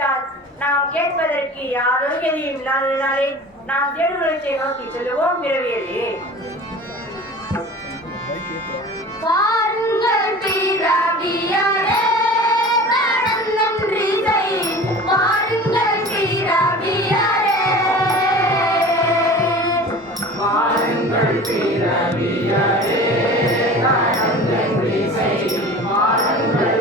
விட்டால் நாம் கேட்பதற்கு யாரும் எதையும் இல்லாததினாலே நாம் தேடுவதை நோக்கி செல்லுவோம் பிறவியலே. பாருங்கள் பிறவியரே கடன் நன்றி செய். பாருங்கள் பிறவியரே, பாருங்கள் பிறவியரே கடன் நன்றி செய். பாருங்கள்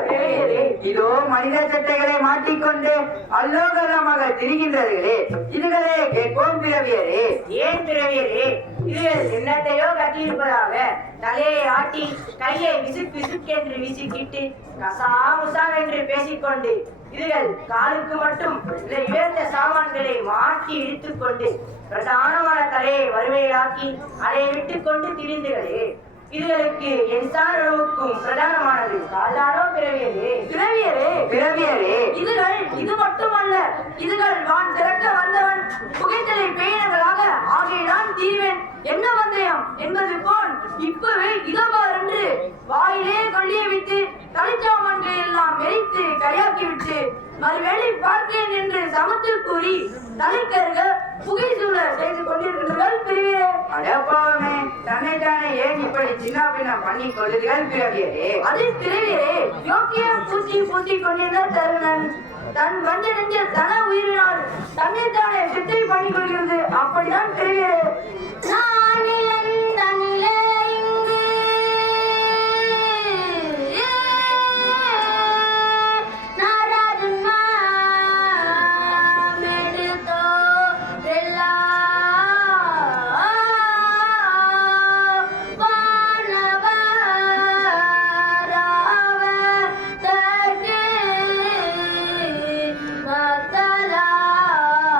பிறவியரே இதோ மனித சட்டைகளை மாட்டிக்கொண்டு அல்லோகலமாக திரிகின்றீர்களே, இதுகளே கேட்போம் பிறவியரே. ஏன் பிறவியரே? இதுகள் என்னத்தையோ கட்டியிருப்பதாக தலையை ஆட்டி கையை விசுக் விசுக்கென்று வீசிக்கிட்டு கசாமுசா என்று பேசிக்கொண்டு இதுகள் காலுக்கு மட்டும் உயர்ந்த சாமான்களை மாட்டி இழுத்துக் கொண்டு பிரதானமான தலையை வறுமையிலாக்கி அதை விட்டுக் கொண்டு திரிந்துகளே. இதுகளுக்கு என் அளவுக்கும் பிரதானமானது கால்தானோ பிறவியரே? பிறவியரே பிறவியரே, இதுகள் இது மட்டுமல்ல, இதுகள் வான் திறக்க வந்தவன் புகைத்தலை பேயினங்களாக ஆகையினால் தீர்வேன் என்ன வந்தயம் என்பது போல் இப்பவே இதமார் என்று வாயிலே கொள்ளிய விட்டு தலைச்சாமான்களை எல்லாம் எரித்து கையாக்கி விட்டு மறுவேளை பார்க்கிறேன் என்று சமத்தில் கூறி தலைக்கருக புகை சூழ செய்து கொண்டிருக்கிறார்கள் பிரிவியரே. அடப்பாவமே, தன்னைத்தானே ஏன் இப்படி சின்ன பின்ன பண்ணி கொள்ளுங்கள் பிறவியரே? அது பிரிவியரே, யோக்கிய பூச்சி கொண்டிருந்த தருணன் தன் வஞ்ச நெஞ்ச தன உயிரினால் தன்னைத்தானே சித்திரை பண்ணி கொள்கிறது. அப்படிதான் பிரிவியரே. நான் இழந்தனிலே இங்கு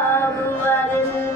மக்களாகுவரின்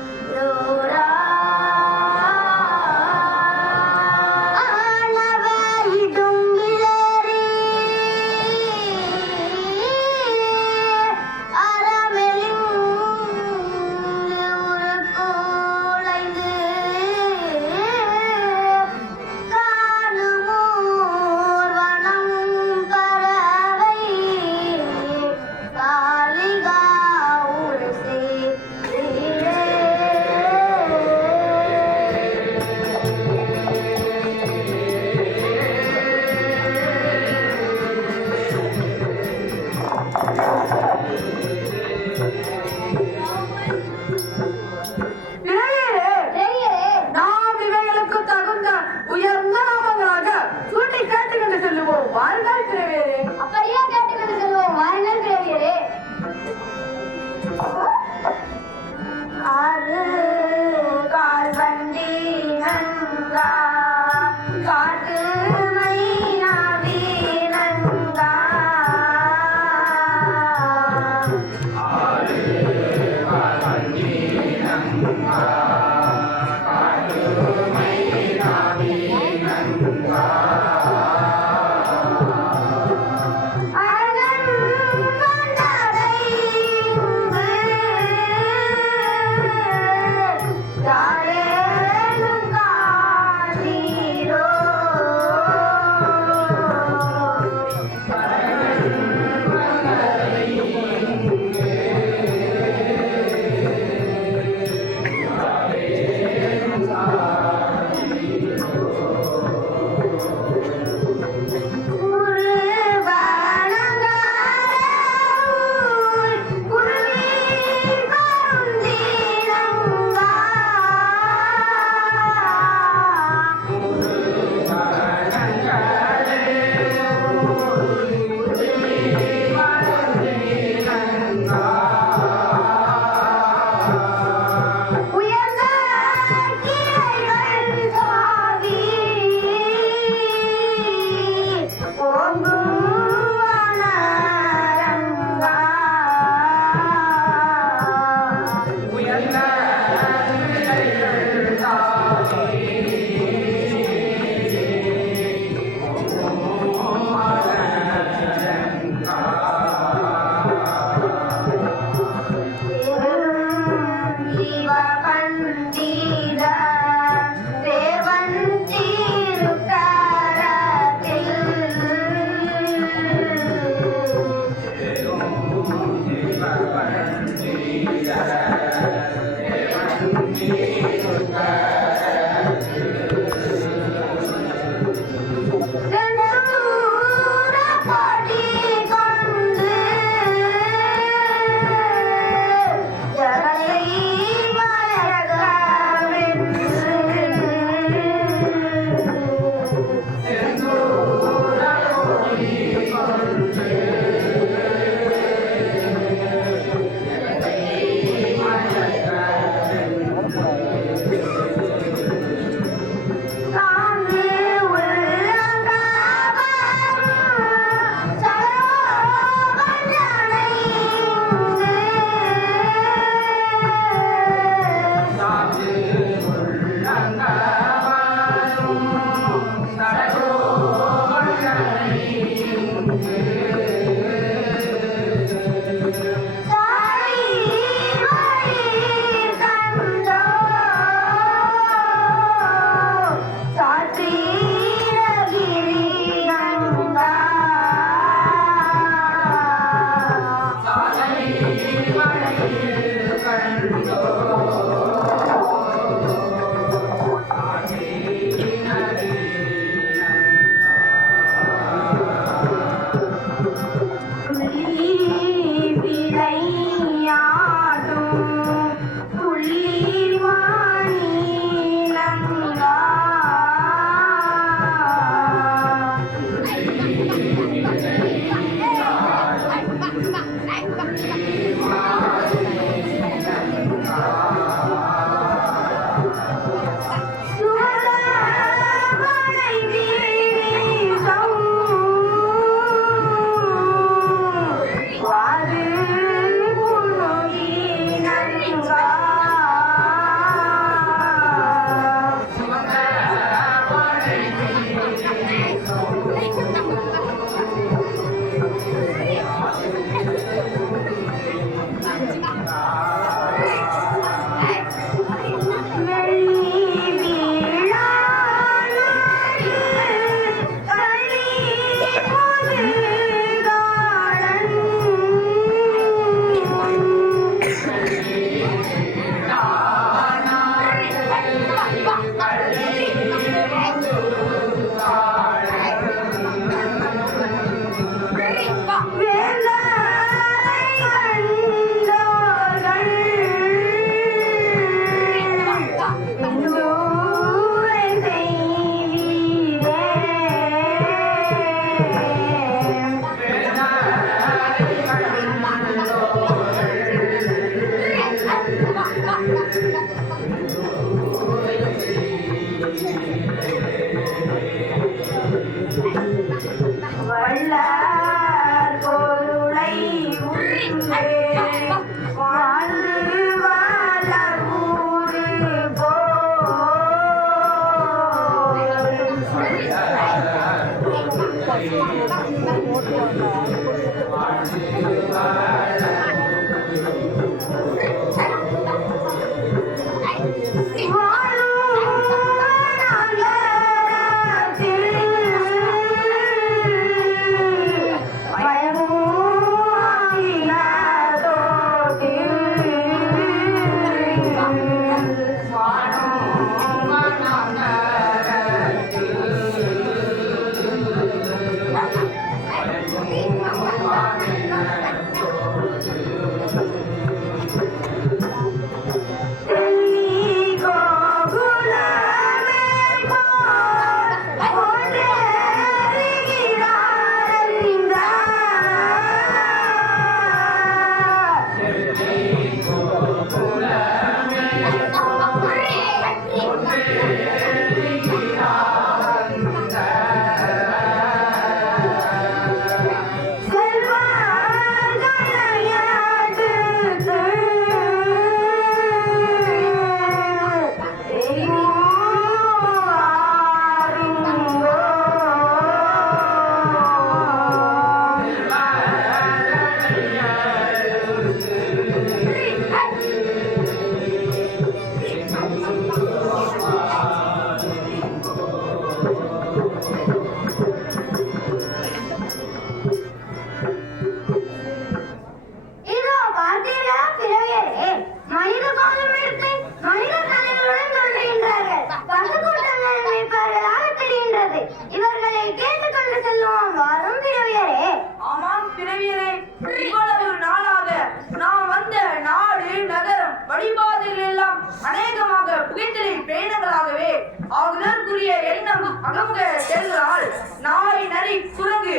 வழிபாதைகள் எல்லாம் அநேகமாக புகைத்தலை பேணங்களாகவே ஆகுதற்குரிய எண்ணம் அகமுக செல்களால் நாய் நரி குரங்கு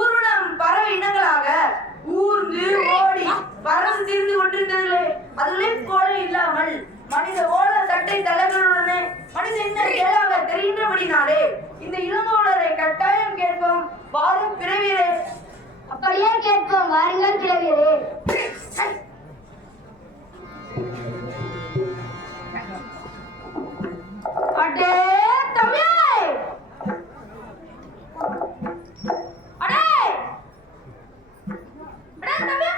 ஊர்வனம் பறவை இனங்களாக ஊர்ந்து ஓடி பறந்து திரிந்து கொண்டிருந்ததில்லை. அதுவே கோடை இல்லாமல் மனித ஓல சட்டை தலைகளுடனே மனித இன்ன செயலாக தெரிகின்றபடினாலே இந்த இளங்கோளரை கட்டாயம் கேட்போம். வாரும் பிறவியரே. அப்படியே கேட்போம், வாருங்கள் கிழவியரே. அடே தம்பியே, அடே அடே தம்பியே,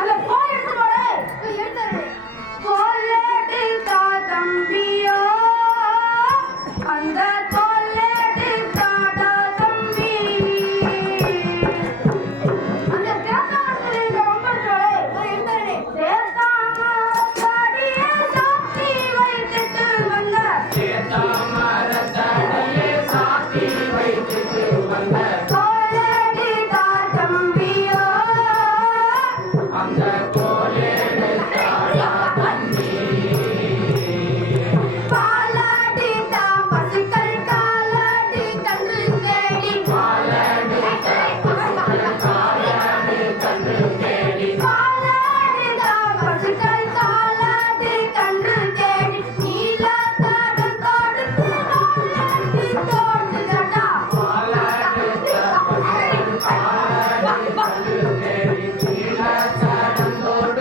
அல்ல போய் எடுத்து வாடே. கோலடி தா தம்பியோ, அந்த கோலடி தாடா தம்பி. அந்த தேத்தாமரத்தில் இருக்க ஒன்பது தேத்தாமரத்தடியே சாத்தி வைத்துட்டு வந்த சேத்தாமரத்தடியே சாத்தி வைத்துட்டு வந்த கோலடி தா தம்பியோ, அந்த கோலெடுத்தாளா தம்பி. பாலாடி தா பசுக்கள் காலாடி கன்று தேடி பாலடித்த பசுக்கள் காலாடி கன்று தேடி பாலாடி தா பசுக்கள் காலாடி கன்று தேடி நீலத்தாடம் தோடுத்து நாளடி தோடு தட்டா பாலடித்த பசுக்கள் காலாடி கன்று தேடி நீலச்சடம் தோடு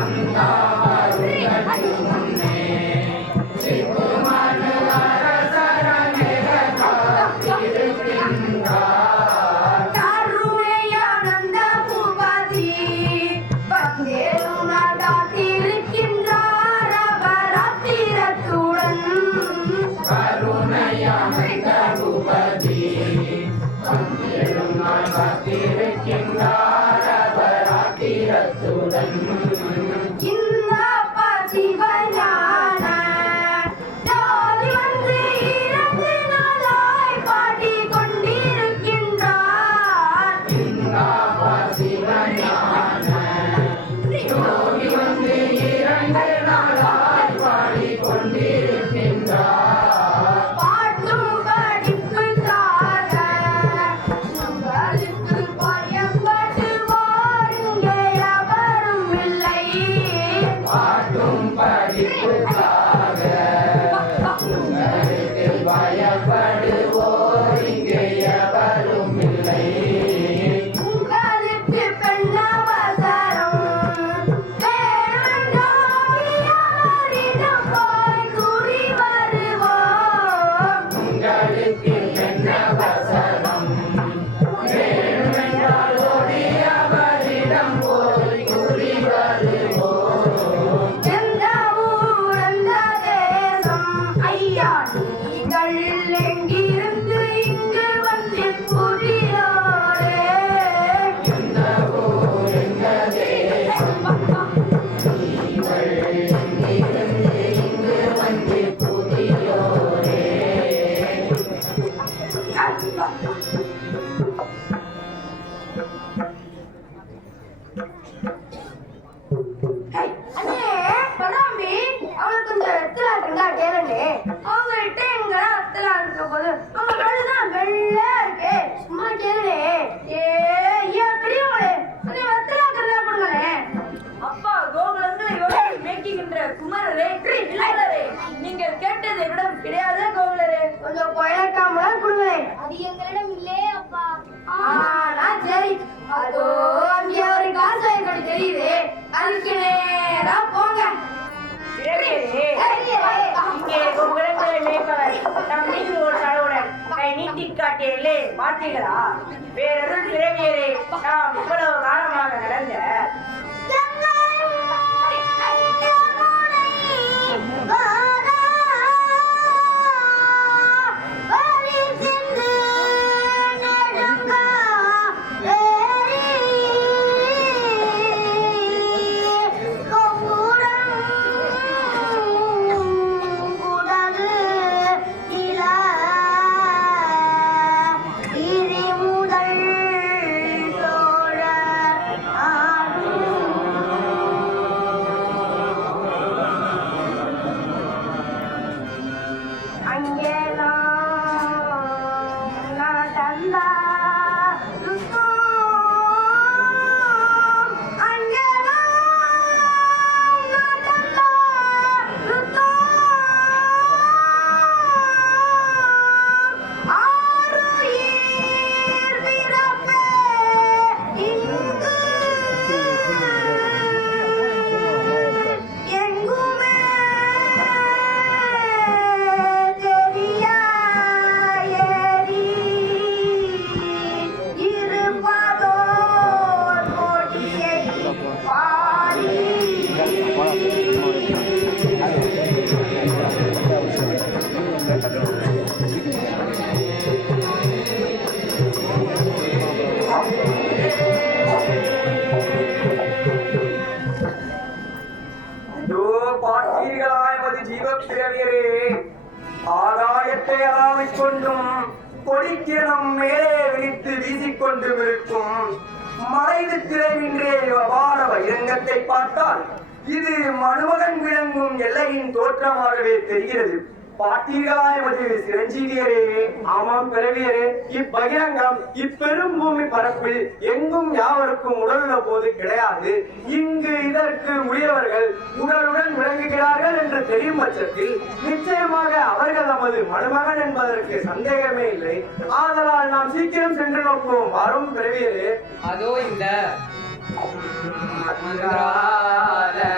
அந்த வருடத்து முன்னே சித்து மனு அரசரங்கே காத்திருக்கின்றார். கருணையானந்த பூபதி பங்கேறும் காத்திருக்கின்றார் அவர் அத்திரத்துடன். கருணையானந்த பூபதி பங்கேறும் காத்திருக்கின்றார் அவர் ஆத்திரத்துடன். இந்த பசிவஞான ஜோதி வந்து 2 நாளாய் பாடிக் கொண்டிருக்கின்றார். சிவஞான யோகி வந்து 2 நாளாய் பாடிக் கொண்டிருக்கின்றார். பாட்டும் படிப்புக்காக உங்களுக்கு பயன்படுவோர் இங்கே எவரும் இல்லை. பாட்டும் படிப்புக்காக உங்களுக்கு பயப்படுவோர் இங்கே எவரும் இல்லை. உங்களுக்கு பெண்ணவசரம் வேணுமென்றோடியாரிடம் போய் கூறி வருவோம். உங்களுக்கு என்ன வசனம் வேண்டுமென்றால் ஓடி அவரிடம் போய் கூறி வருவோம். எந்த ஊர் எந்த தேசம் ஐயா நீங்கள் எங்கிருந்து இங்கு வந்து புதியோரே? எந்த ஊர் எந்த தேசம் நீங்கள் எங்கிருந்து இங்கு வந்து புதியோரே? அண்ணே படாமி அவளுக்கு கொஞ்சம் வெத்தலா இருந்தா கேளுங்க. அவங்கள்ட்ட எங்க வெத்தலா இருக்க போது அவங்க கழுதான் வெள்ளை இருக்கு. சும்மா கேளுங்க. பெரியவங்களே கொஞ்சம் வெத்தலா கருதா பண்ணுங்களே. அப்பா கோகுலங்களை யோகி மேய்க்கின்ற குமரரே இளைஞரே, நீங்கள் கேட்டது என்னிடம் கிடையாதே கோகுலரே. கொஞ்சம் கொயக்காம கொடுங்களேன். அது எங்களிடம் இல்லையே அப்பா. ஆனா சரி, அதோ அங்கே ஒரு காசு வாங்கி தெரியுது. அதுக்கு நேரா போங்க. இளைஞரே, இங்கே கோகுலங்களை மேய்ப்பவர் நம் மீது ஒரு கடவுடன் கை நீட்டி காட்டியலே பார்த்தீர்களா? வேறொரு இளைஞரே, நாம் இவ்வளவு காலமாக நடந்த ஜீவப்பிரவியரே, ஆகாயத்தை அளாவிக் கொண்டும் கொடிக்கிரணம் மேலே விரித்து வீசிக்கொண்டும் இருக்கும் மறைவு திரைவின்றே அபார வைரங்கத்தை பார்த்தால் இது மனுமகன் விளங்கும் எல்லையின் தோற்றமாகவே தெரிகிறது. பார்த்தீர்களா எமது சிரஞ்சீவியரே? ஆமாம் பிறவியரே, இப்பகிரங்கம் இப்பெரும் பூமி பரப்பில் எங்கும் யாவருக்கும் உடலுள்ள போது கிடையாது. இங்கு இதற்கு உரியவர்கள் உடலுடன் விளங்குகிறார்கள் என்று தெரியும் பட்சத்தில் நிச்சயமாக அவர்கள் நமது மருமகன் என்பதற்கு சந்தேகமே இல்லை. ஆதலால் நாம் சீக்கிரம் சென்று நோக்குவோம். வரும் பிறவியரே. அதோ இந்த மந்திராலய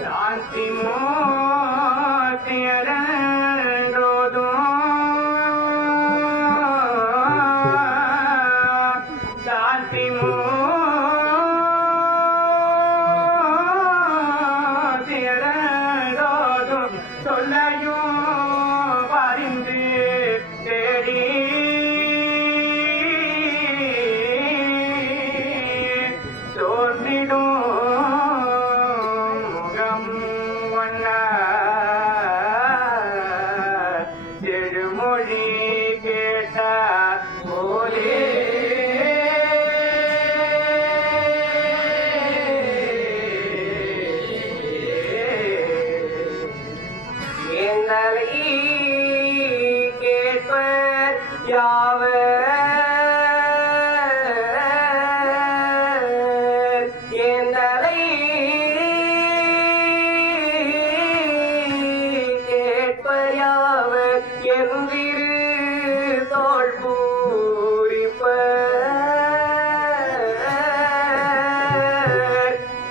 சாந்தி மூர்த்தியரோதும் சாந்தி மூர்த்தியரோதும் சொல்லையும் பறிந்து தேடி சோர்ந்திடும் முகம் வண்ண செழுமொழி கேட்ட போலே எங்களை கேட்பர் யாவர் எங்களை கேட்பர் யாவர் என்றிரு தோள் பூரிப்பர்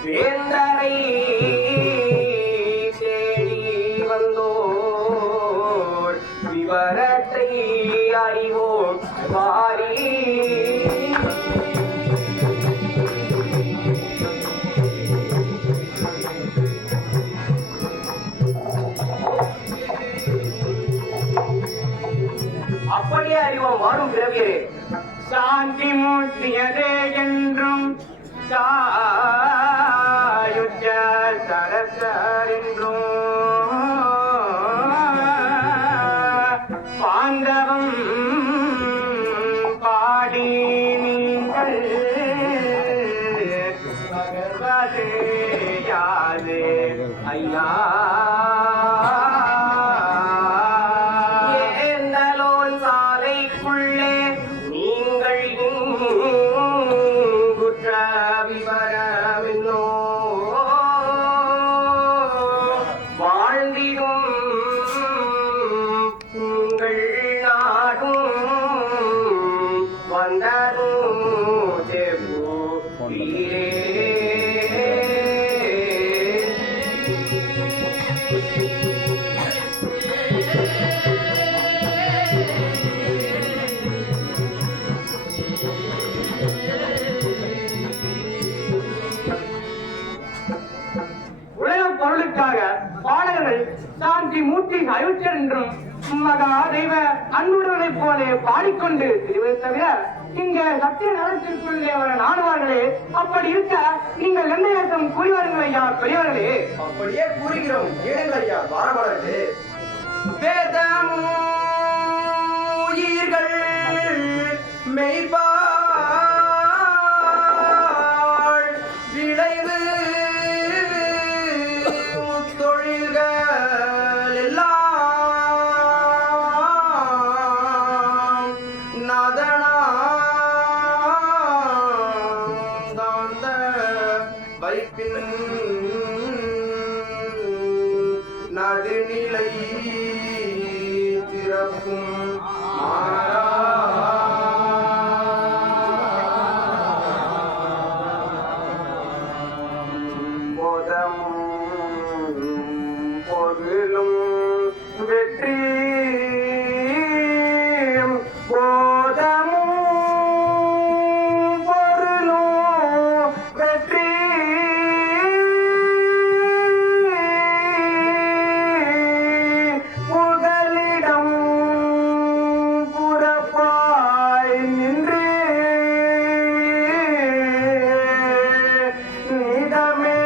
வேந்தரை தேடி வந்தோர் விவரத்தை அறிவோம் வாரி அப்படியே அறிவோம் வாரும் பிறவியரே. சாந்தி மூர்த்தியதே என்றும் சாயுஜ சரசர் என்றும் பாண்டவம் பாடி நீங்கள் பகர்வதே யாது ஐயா ஏந்தலோன் சாலைக்குள்ளே நீங்கள் குற்ற விவரமின்னோ வாழ்ந்திடும் உங்கள் நாடும் வந்தரும் செவ்வீரே. உலக பொருளுக்காக பாடகர்கள் சாந்தி மூர்த்தி அயோத்தியர் என்றும் மகா தெய்வ அன்புடனை போல பாடிக்கொண்டு திரிவதை தவிர இங்க சத்திய நலத்திற்குள்ளே வர நாடுவார்களே. அப்படி இருக்க நீங்கள் எந்த நேசம் கூறிவாருங்கள் ஐயா பெரியவர்களே. அப்படியே கூறுகிறோம் கேளுங்கள் ஐயா பாரபாளர்களே. வேதமூயிர்கள் மெய்பாள் விளைவு தொழில்கள் எல்லாம் நதனாந்த வைப்பின் நடுநிலை திறக்கும் பொருளும் வெற்றி போதமும் பொருளும் வெற்றி புகலிடம் புறப்பாய் நின்று நிதமே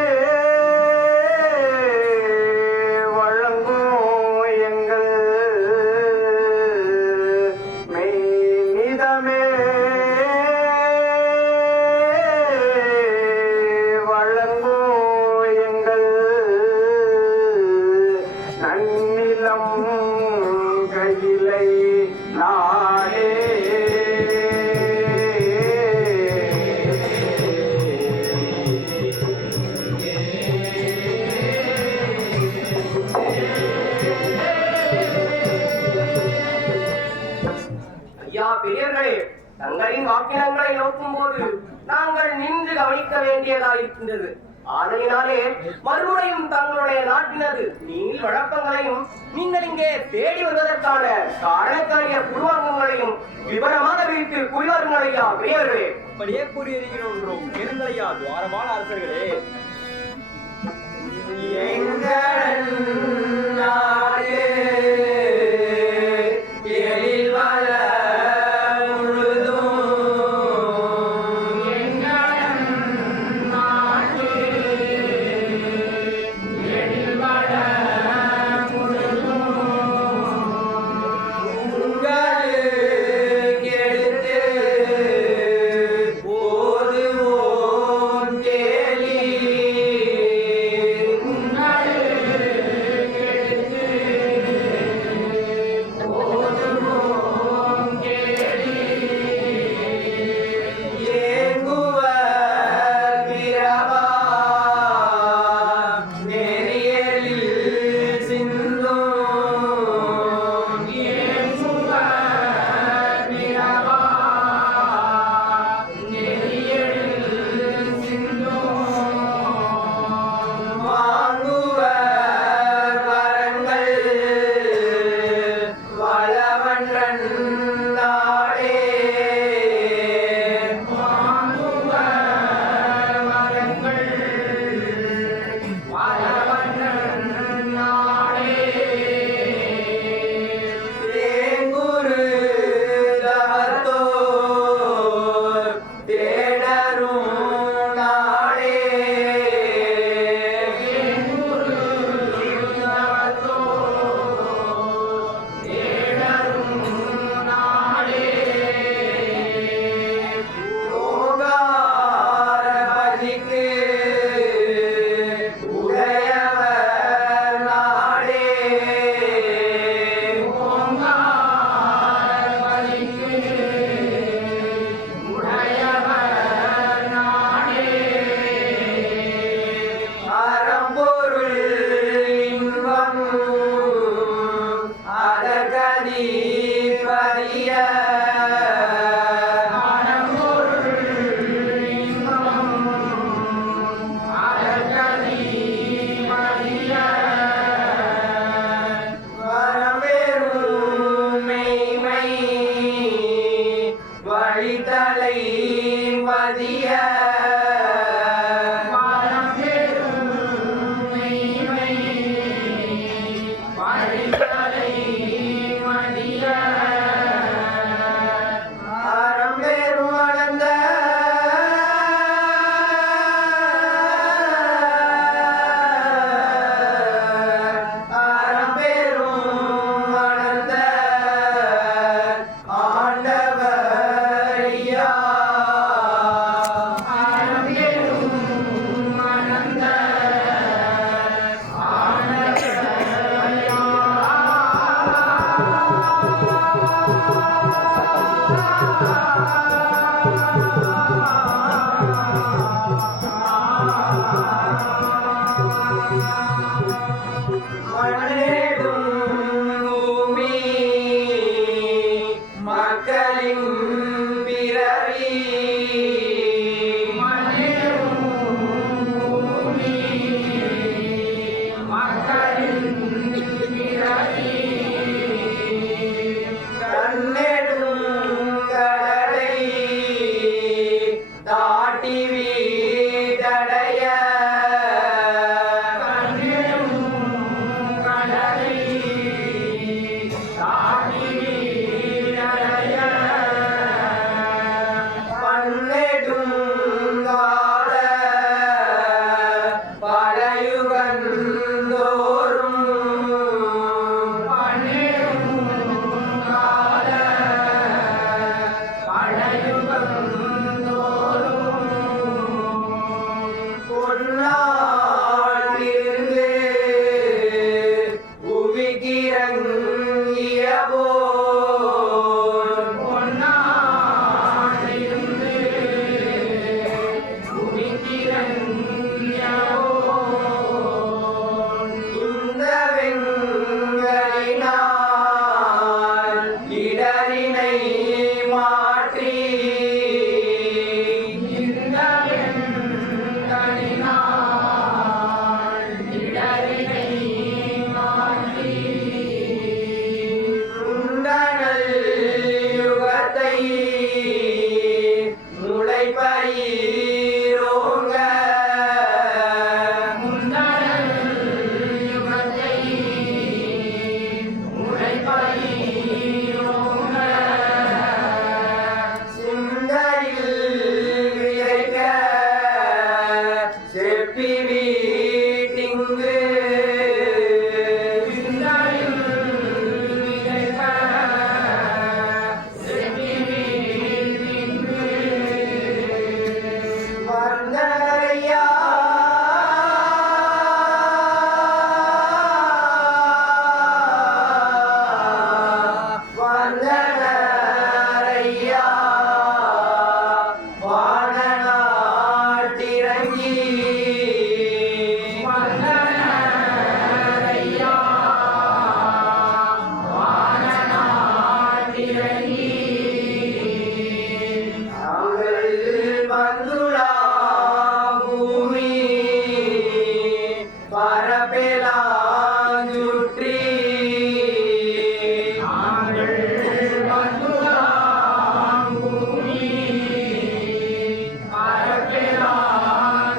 பெரியவர்களே, தங்களின் வாக்கினங்களை நோக்கும் போது நாங்கள் நின்று கவனிக்க வேண்டியதாயிருக்கின்றது. ஆதலினாலே மறுபடியும் தங்களுடைய நாட்டினது நீள் வழக்கங்களையும் நீங்கள் இங்கே தேடி வருவதற்கான காரணக்காரிய பூர்வாங்கங்களையும் விவரமாக வைத்து கூறிவார்கள் ஐயா பெரியவர்களே. அப்படியே கூறியிருக்கிறோம் கேளுங்கள் ஐயா துவாரமான அரசர்களே. எங்கள் நாடு எழில் வள முழுதும் உங்கள்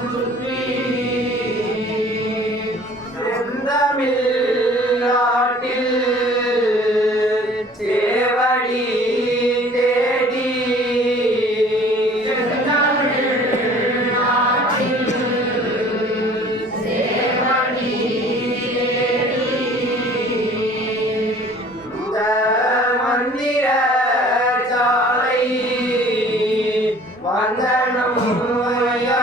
சுற்றி செந்தமிழ்நாட்டில் சேவடி தேடி இந்த மந்திர சாலை வந்தனம் ஐயா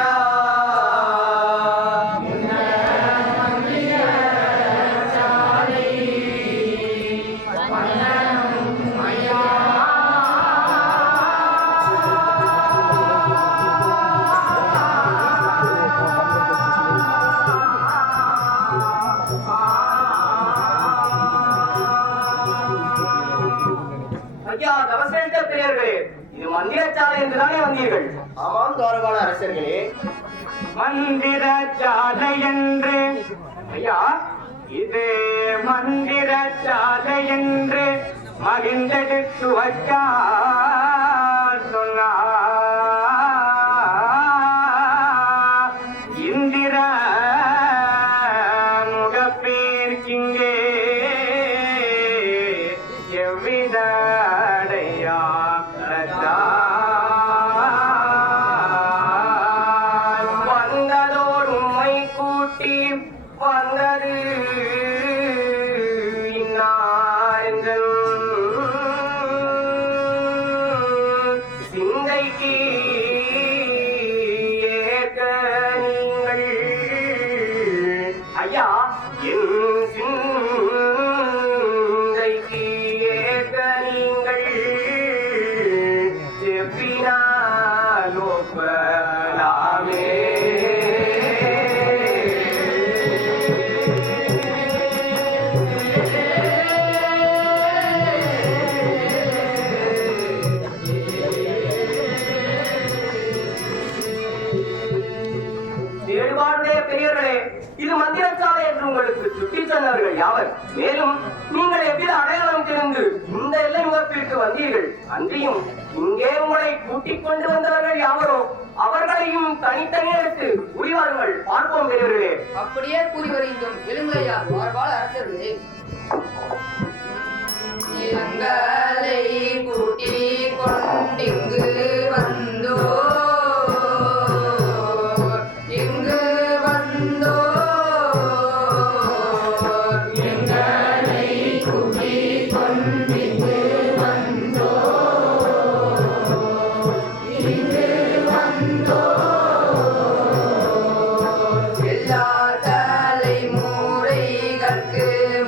ஐயா தவசேஷ்ட பெரியர்களே, இது மந்திரச்சாலை என்றுதானே வந்தீர்கள்? ஆமாம் துவாரபால அரசர்களே. மந்திர சாலை என்று ஐயா, இது மந்திர சாலை என்று மகிழ்ந்தெடுத்து வச்சா சொன்னா இந்திர முகப்பேர்க்கிங்கே எவ்வித வந்ததோர் உம்மை கூட்டி வந்தது இன்னார்கள் சிந்தைக்கு ஏற்க நீங்கள் ஐயா என் சிந்தைக்கு ஏற்க நீங்கள் செப்பினாலோப்பலாமே வேறுபாடுடைய பெரியவர்களே, இது மந்திரச்சாலை என்று உங்களுக்கு சுட்டி சொன்னவர்கள் யாவர்? மேலும் நீங்கள் எவ்வித அடையாளம் தெரிந்து இந்த எல்லை முகப்பிற்கு வந்தீர்கள்? அன்றியும் இங்கே உங்களை கூட்டிக் கொண்டு வந்தவர்கள் யாவரோ அவர்களையும் தனித்தனி எடுத்து உரிவாருங்கள், பார்ப்போம் பெரியவர்களே. அப்படியே கூறி வருகின்றோம். எழுங்களையா வாழ்வாழ அரசர்களே. இளங்கலை கூட்டி கொண்டிங்கு வந்தோ இங்கு வந்தோ எங்களை கூட்டி கொண்டிங்கு வந்தோ இங்கு வந்தோ எல்லா தலைமுறைகளுக்கு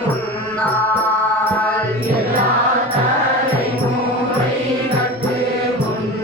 முன்னால் எல்லா தலைமுறைகளுக்கு முன்னால்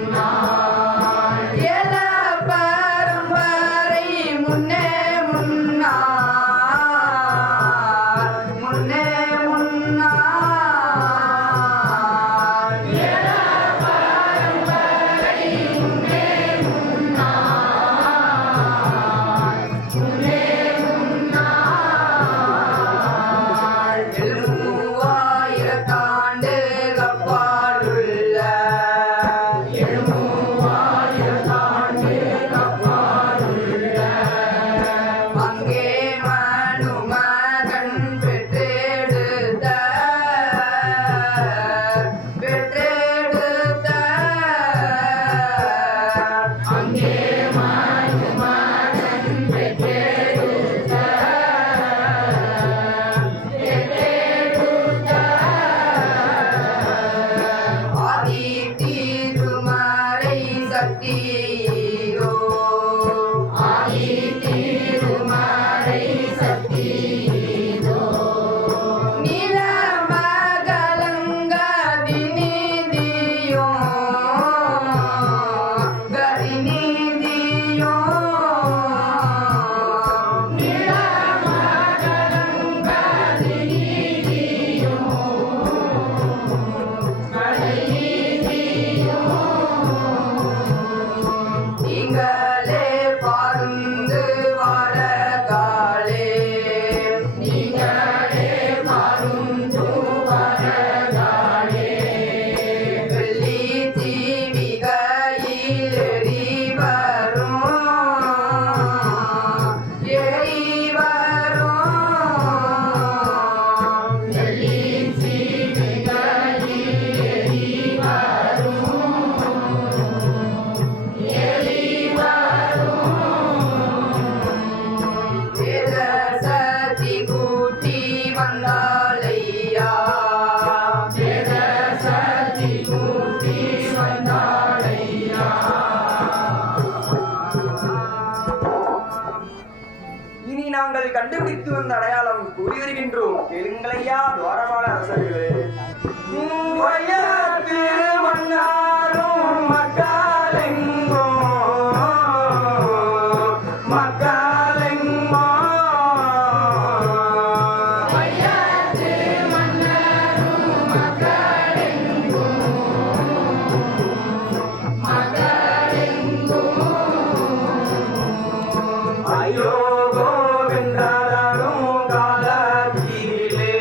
சக்தி கூட்டி வந்தாளையா வேத சக்தி கூட்டி வந்தாளையா. இனி நாங்கள் கண்டுபிடித்து வந்த அடையாளம் கூறி வருகின்றோம். கேளுங்களையா துவாரபால அரசர்களே. வயத்து மன்னாரும் மக்களெங்கோ மக்களெங்கோ வயத்து மன்னரும் மக்களெங்கோ மக்களெங்கோ ஐயோ கோவிந்தரும் காலத்திலே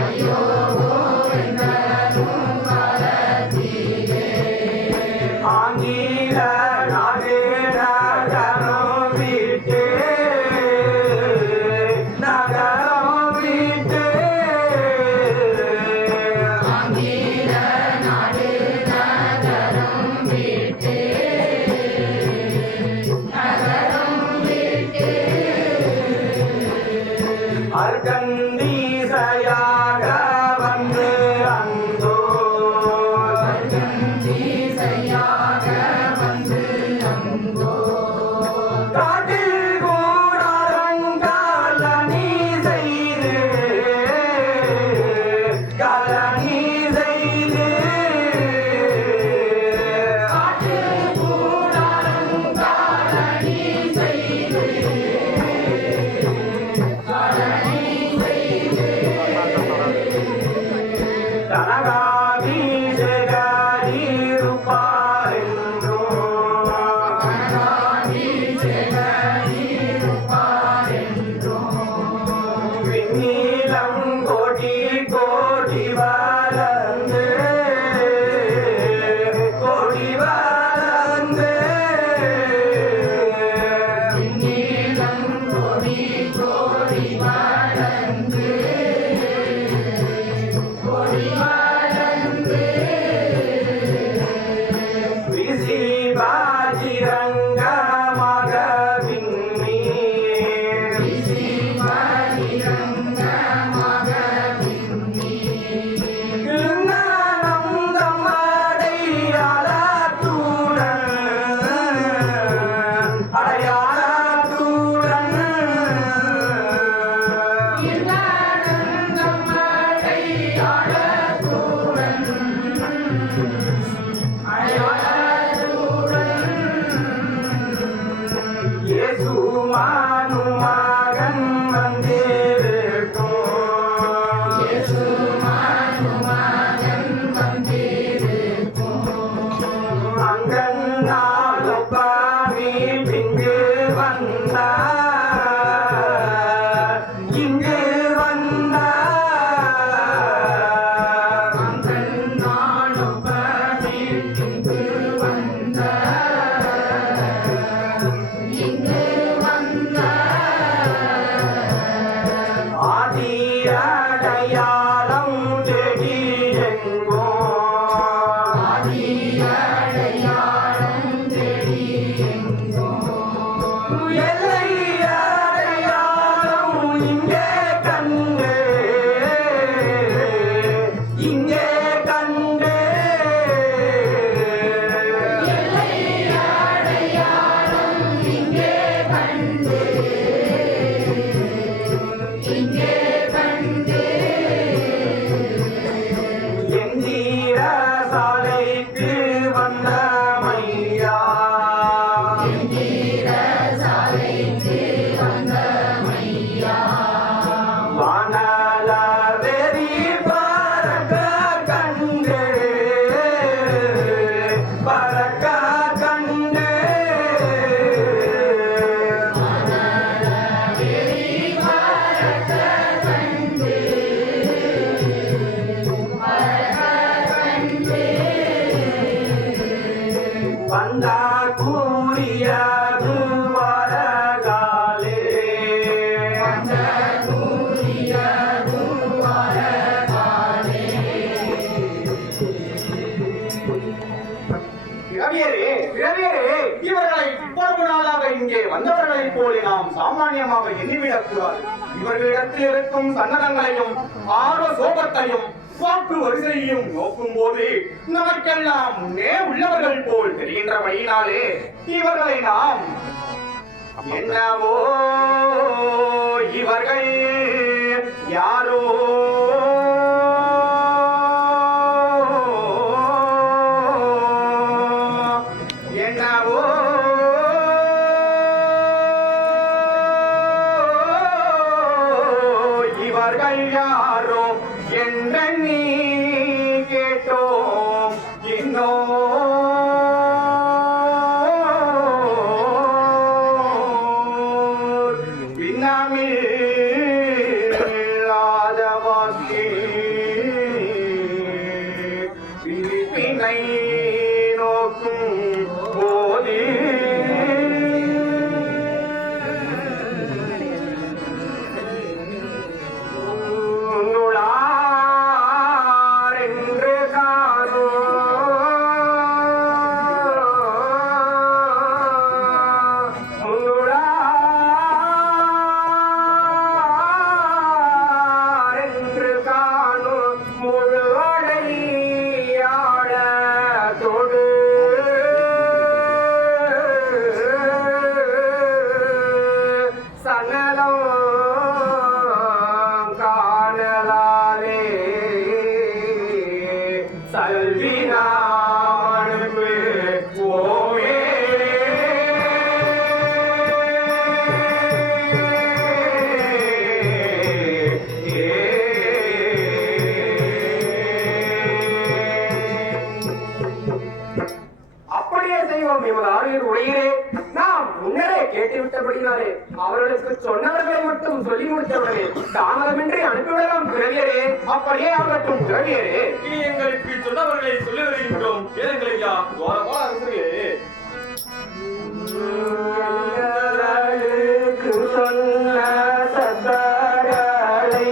ஐயோ கோவிந்தரும் காலத்திலே ஆங்கில நாடு நகரம் விட்டு நகரம் விட்டு ஆங்கில நாடு நகரம் விட்டு நகரம் விட்டு அர்கந்தீசையாக வந்து அந்தோ திசையாக வந்து அங்கோ காட்டில் கூடாரங்காலனி செய்து காலனி செய்து காட்டு கூடாரம் காலனி செய்து காலனி செய்து தனகாதி ஜெகதீருப்பாரென்றோ கனகாதி ஜெகதீருப்பாரென்றோ விண்ணீலம் கோடி கோடி வளர்ந்து கோடி வளர்ந்து நீலம் கோடி கோடி வளர்ந்து கோடி வளர்ந்து விசி பாஜிரங்கமாக விண்ணீர் பகிரங்கமாக விண்ணி இளங்கானம் தம்மடையாளத்துடன் அடையாளத்துடன் இயேசு மகன் வந்திருக்கும் அங்கன்னாலொப்பாவி இங்கு வந்தார் இங்கு வந்தார் ஆதி அடையாளம் தேடி எங்கோ எல்லை அடையாளம் இங்கே கண்டு இங்கே கண்டு இங்கே கண்டு சாமானியமாக எண்ணிவிடக் கூடாது. இவர்களிடத்தில் இருக்கும் சன்னதங்களையும் ஆர்வ சோபத்தையும் வாக்கு வரிசையையும் நோக்கும் போது நமக்கெல்லாம் முன்னே உள்ளவர்கள் போல் தெரிகின்ற வழியினாலே இவர்களை நாம் என்னவோ இவர்கள் யாரோ என்னவோ இவர்கள் யாரோ என்ற நீ கேட்டோம் இன்னோ நோக்கும் போதே என்று காணோ என்று காணோ முழுவடையாள தொடு சன்னலம் காணலாலே சல்வினானு ஓமே அப்படியே செய்வோம் எமது ஆரியர் உடையிலே. நாம் முன்னரே கேட்டுவிட்டபடினாலே அவர்களுக்கு சொன்னவர்களை மட்டும் சொல்லி முடித்தவுடனே தாமதமின்றி அனுப்பிவிடலாம் துறவியரே. அப்படியே ஆகட்டும் துறவியரே. இனி எங்களுக்கு சொன்னவர்களை சொல்லி வருகின்றோம். கேளுங்கள் ஐயா. துவாரபால அரசரே, எங்களுக்கு சொன்ன சத்தங்களை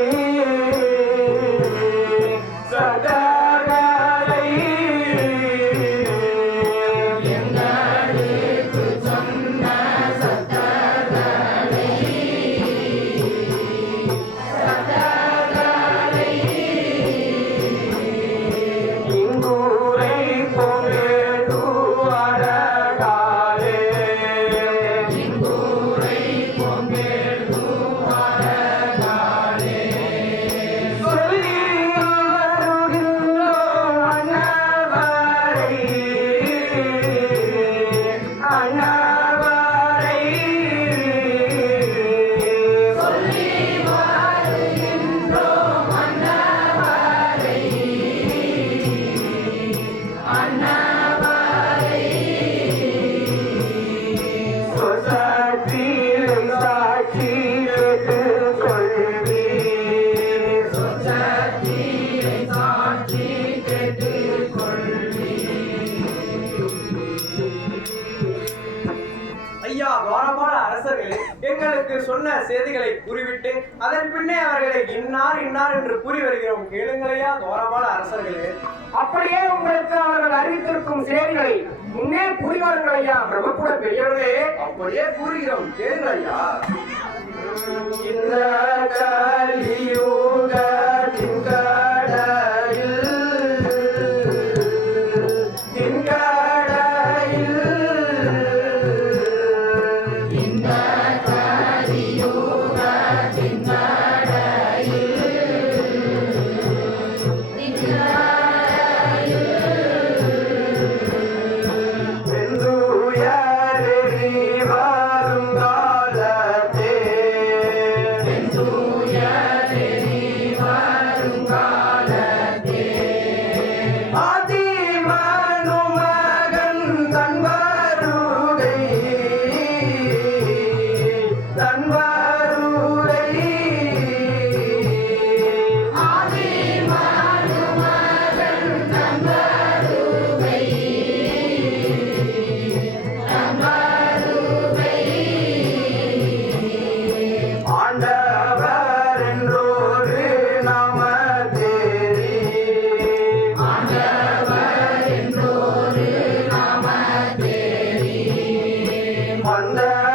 இங்கூரை பொங்கேடுவரகாலே சொல்லி வருகின்றோம் அண்ணவரை அண்ணவரை சொல்லி வருகின்றோம் அண்ணவரை அண்ணவரை சொசத்திரை சாட்சி கேட்டுக் கொள்வீர் சொசத்திரை சாட்சி கேட்டுக் ஐயா துவாரபால அரசர்களே, எங்களுக்கு சொன்ன செய்திகளை கூறிவிட்டு அதன் பின்னே அவர்களை இன்னார் இன்னார் என்று கூறி வருகிறோம். கேளுங்களையா துவாரபால அரசர்களே. அப்படியே உங்களுக்கு அவர்கள் அறிவித்திருக்கும் செய்திகளை முன்னே கூறிவார்கள் ஐயா பிரம்மபுர பெரியவர்களே. அப்படியே கூறுகிறோம். கேளுங்கள் ஐயா. இந்த கலியுகத்தின் கடலில்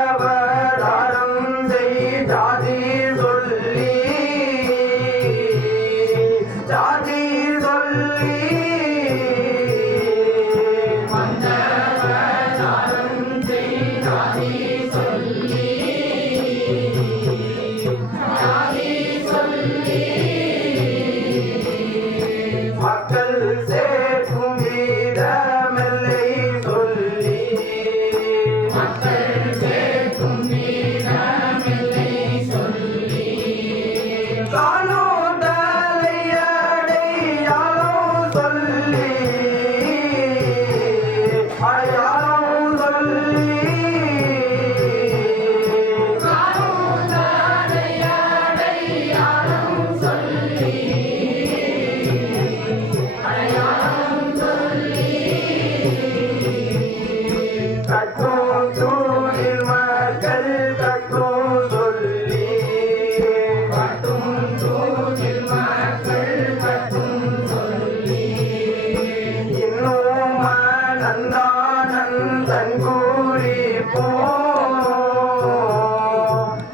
வந்தவதாரம் தானும் தலையடையாளம் சொல்லி அடையாளம் சொல்லி கற்றும் தூணில் மக்கள் கற்றும் சொல்லி இன்னும் நந்தானந்தன் கூறி போ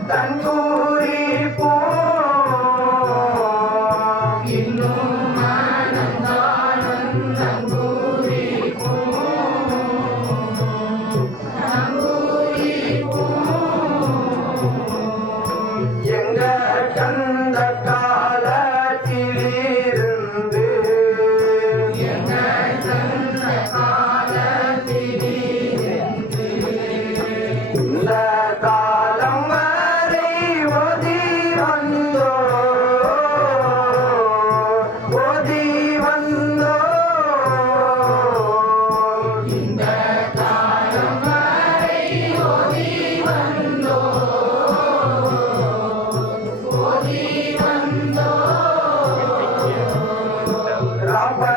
தன் கூறி போ எங்க கந்த காலத்திலிருந்து இந்த காலம் வரை ஓதி வந்தோ ஓதி வந்தோ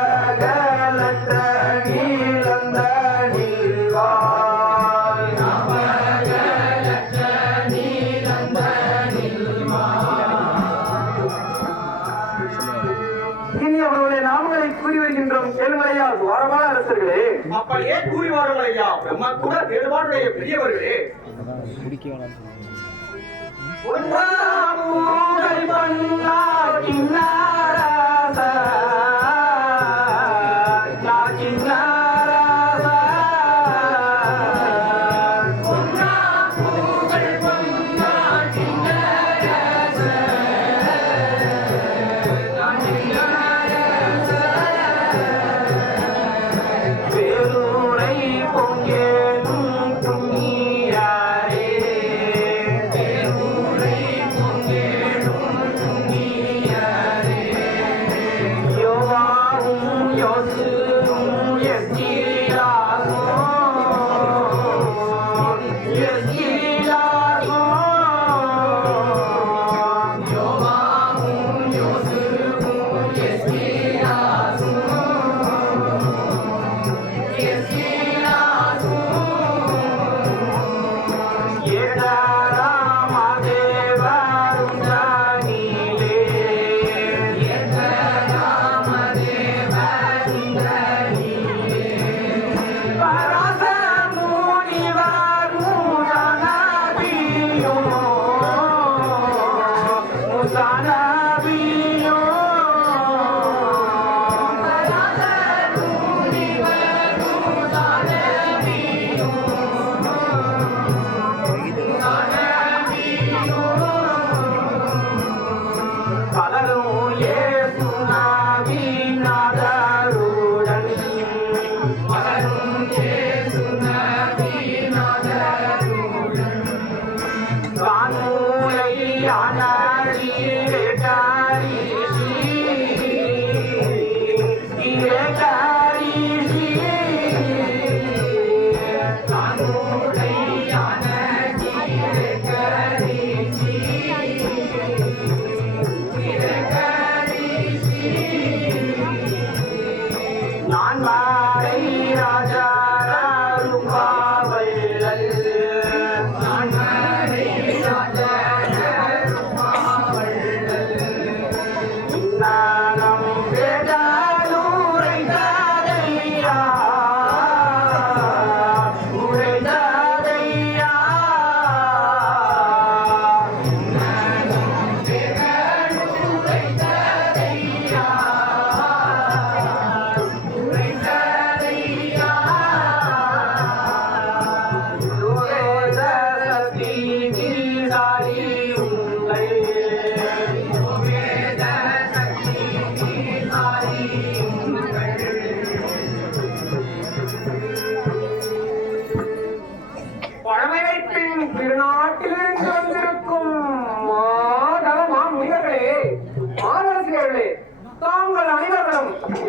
ராபகலற்ற நீலந்த நீள்வாய் இனி அவர்களுடைய நாமங்களை கூறி வருகின்றோம் கேளுமையா துவாரமான அரசர்களே. அப்படியே கூறி வாருங்கள் ஐயா. பிரம்மா கூட தேடுபாடுடைய பெரியவர்களே. பொன்னாபூடல் பண்ணா கிண்ணாராச, நான் கிண்ணாராச. பேரூரை பொங்கேனும் புண்ணியாரே, பேரூரை பொங்கேனும்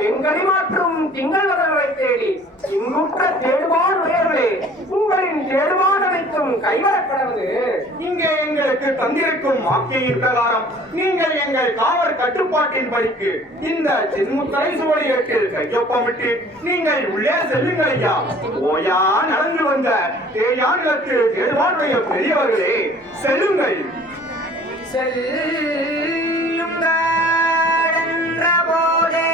எங்களை மாற்றும் திங்கள் மகன்களை தேடி இங்குற்ற தேடுபாடு உயர்களே, உங்களின் தேடுபாடு அனைத்தும் கைவரப்படவது. இங்கே எங்களுக்கு தந்திருக்கும் வாக்கியின் பிரகாரம் நீங்கள் எங்கள் காவல் கட்டுப்பாட்டின் படிக்கு இந்த சின்முத்தரை சுவடியேட்டில் கையொப்பமிட்டு நீங்கள் உள்ளே செல்லுங்கள் ஐயா. ஓயா நடந்து வந்த தேயானிலத்து தேடுபாடுடைய பெரியவர்களே, செல்லுங்கள். செல்லுங்கன்ற போதே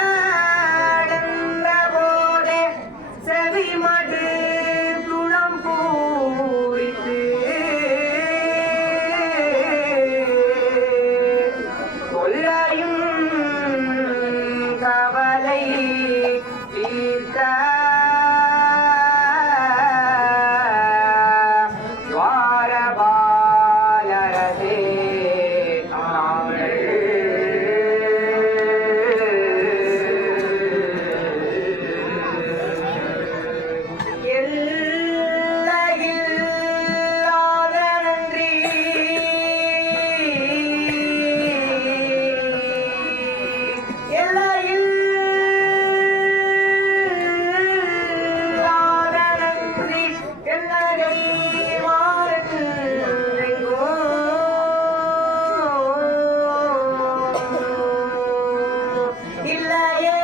செல்லுங்கன்ற போதே செவிமடு துளம் பூரித்து கொல்லையும் கவலை தீர்த்த துவாரபாலரதே நாங்கள். எல்லையில்லாத நன்றி எல்லையில்லாத நன்றி எல்லையை மாறெங்கும் இல்லையே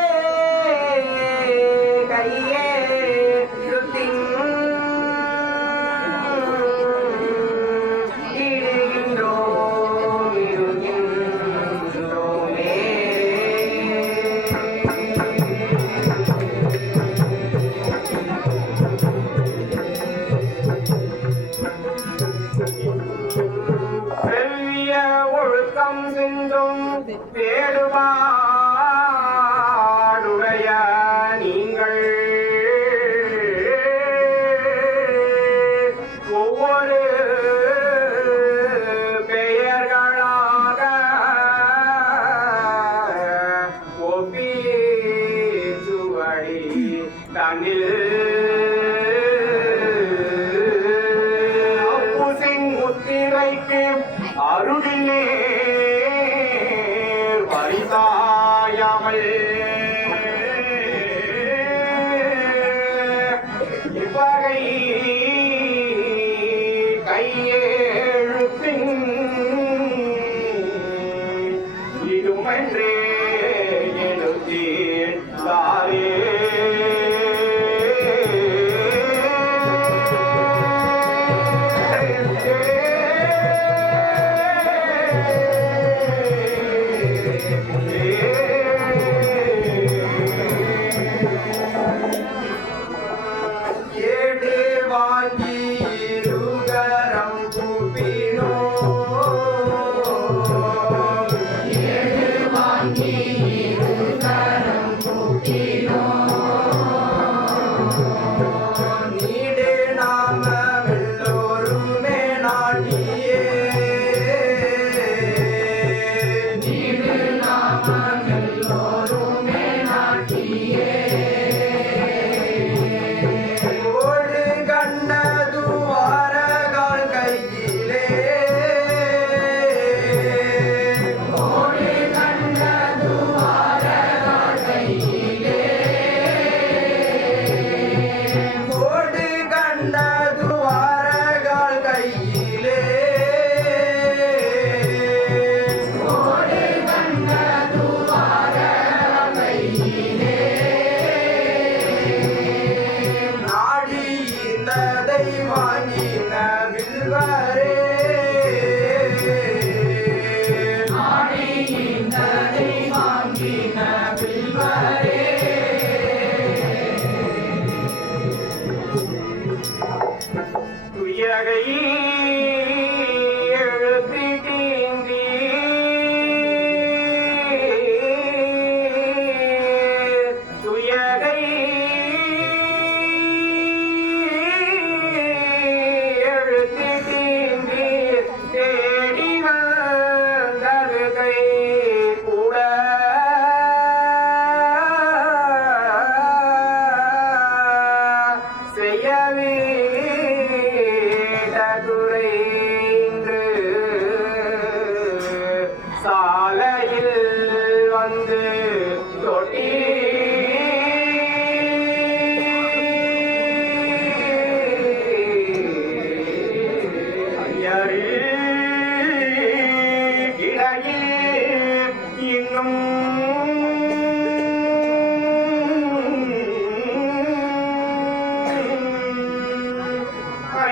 கையே ருத்தின் இடுகின்றோம் இருகின்றோமே. செல்விய ஒழுக்கம் சிந்தும் தேடுபாடுடைய நீங்கள் ஒவ்வொரு பெயர்களாக ஒப்பீச்சுவடி தன்னில் முத்திரைக்கு அருகிலே பரிசாயாமல் இவ்வகை கையெழுத்தின் இதுமென்றே எழுத்தீர் தாரே. ஏடு வாங்கி இருகரம் கூப்பினோ, நீடு நாம வெள்ளோருமே நாட்டியே. ஓடு கண்டது வாரகால் கையிலே, ஓடு கண்டது வாரகால் கையிலே. நாடி இந்ததை வாங்கின வில்வரே, துயகை எழுத்திட்டீங்கி துயகை எழுத்திட்டீங்கி தேடி வந்தது கை கூட செய்யவே குறை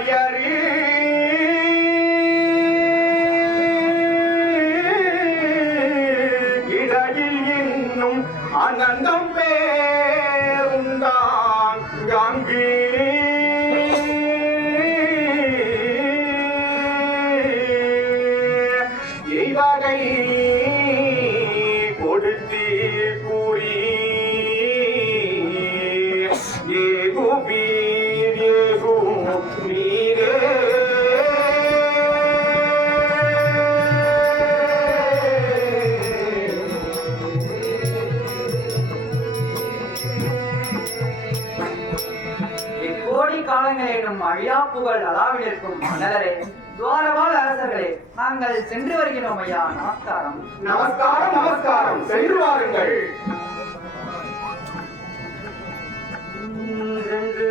மயறி இடையில் இன்னும் அனந்தம் பேருந்தான் காங்கி இவகை கொடுத்தி கூறி ஏகுவீர் ஏகு நீரே இக்கோடி காலங்களிலும் அழியா புகழ் அளாவிலிருக்கும் மன்னரே, துவாரவாழ் அரசர்களே, நாங்கள் சென்று வருகிறோம் ஐயா. நமஸ்காரம். நமஸ்காரம் நமஸ்காரம், சென்று வாருங்கள். சென்று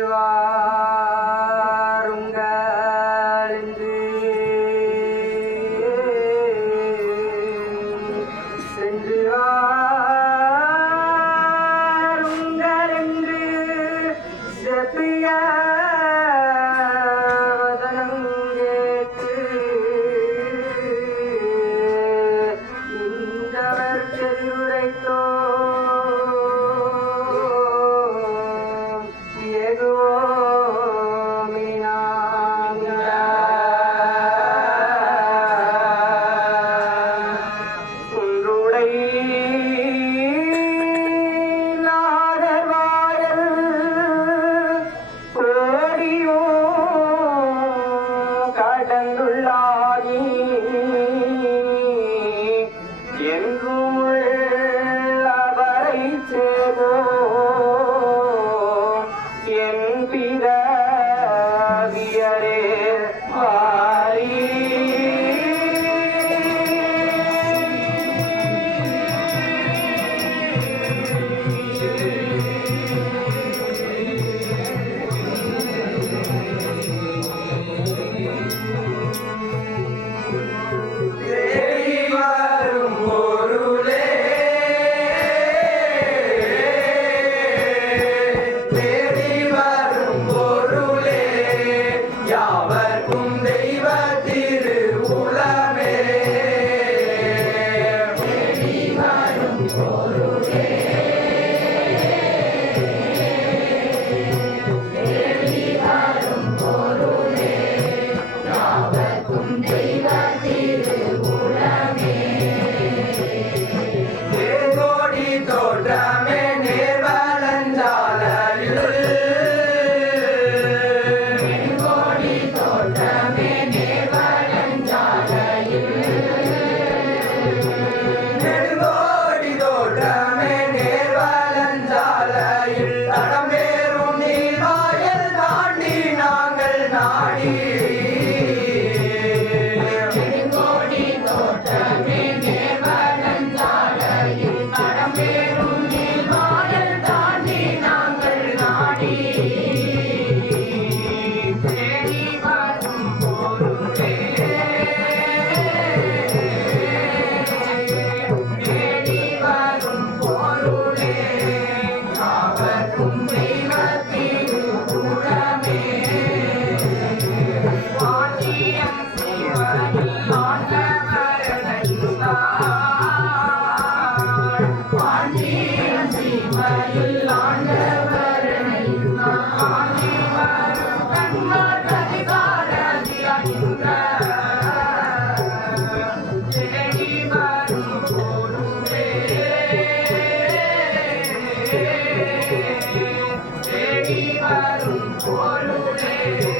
வாருங்கள் என்று சென்று வாருங்கள் என்று செப்பிய வதனம் கேட்டு இந்தவர் செல்லுரைத்தோ தேடி வரும் பொருளே